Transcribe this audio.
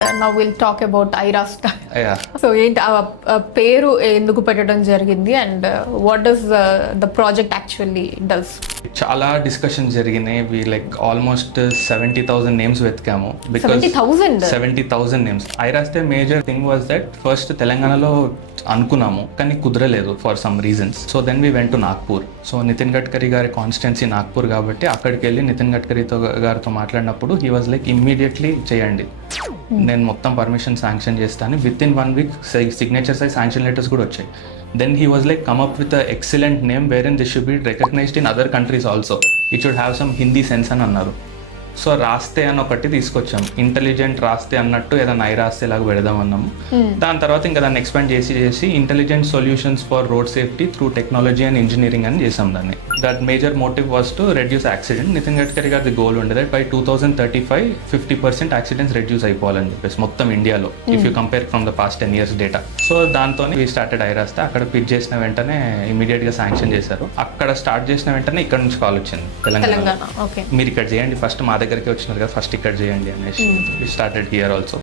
Now we'll talk about iRasta. Yeah. So ఏంటి ఆ పేరు ఎందుకు పెట్టడం జరిగింది and what does the project actually does? చాలా డిస్కషన్ జరిగినాయి. వి లైక్ ఆల్మోస్ట్ 70,000 నేమ్స్ వెతికాము. 70,000? 70,000 నేమ్స్. ఐరాస్తే major thing was that first తెలంగాణలో అనుకున్నాము కానీ కుదరలేదు for some reasons. So then we went to Nagpur. So Nitin Gadkari గారి కాన్స్టిట్యున్సీ నాగ్పూర్ కాబట్టి అక్కడికి వెళ్ళి నితిన్ గడ్కరీతో గారితో మాట్లాడినప్పుడు హీ వాజ్ లైక్ ఇమ్మీడియట్లీ చేయండి, నేను మొత్తం పర్మిషన్ శాంక్షన్ చేస్తాను. విత్ ఇన్ 1 week సిగ్నేచర్స్ అయి శాంక్షన్ లెటర్స్ కూడా వచ్చాయి. Then he was like, come up with an excellent name wherein this should be recognized in other countries also. It should have some Hindi sense అని అన్నారు. So రాస్తే అని ఒకటి తీసుకొచ్చాం. Intelligent రాస్తే అన్నట్టు ఏదైనా ఐరాస్తే లాగా పెడదాం అన్నాము. దాని తర్వాత ఇంకా దాన్ని ఎక్స్పాండ్ చేసి intelligent solutions for road safety through technology and engineering అని చేసాం దాన్ని. That major motive was to reduce accident. Nitin Gadkari గారి గోల్ ఉండేది బై 2035 50% యాక్సిడెంట్స్ రెడ్యూస్ అయిపోవాలని చెప్పేసి మొత్తం ఇండియాలో, if you compare from the past 10 years data. So దాంతో వీ స్టార్టెడ్ ఐరాస్తే. అక్కడ పిచ్ చేసిన వెంటనే ఇమీడియట్ గా శాంక్షన్ చేశారు. అక్కడ స్టార్ట్ చేసిన వెంటనే ఇక్కడ నుంచి కాల్ వచ్చింది తెలంగాణ, మీరు ఇక్కడ చేయండి ఫస్ట్, మా దగ్గరికి వచ్చినారు కదా ఫస్ట్ ఇక్కడ చేయండి అనేసి. We started here also.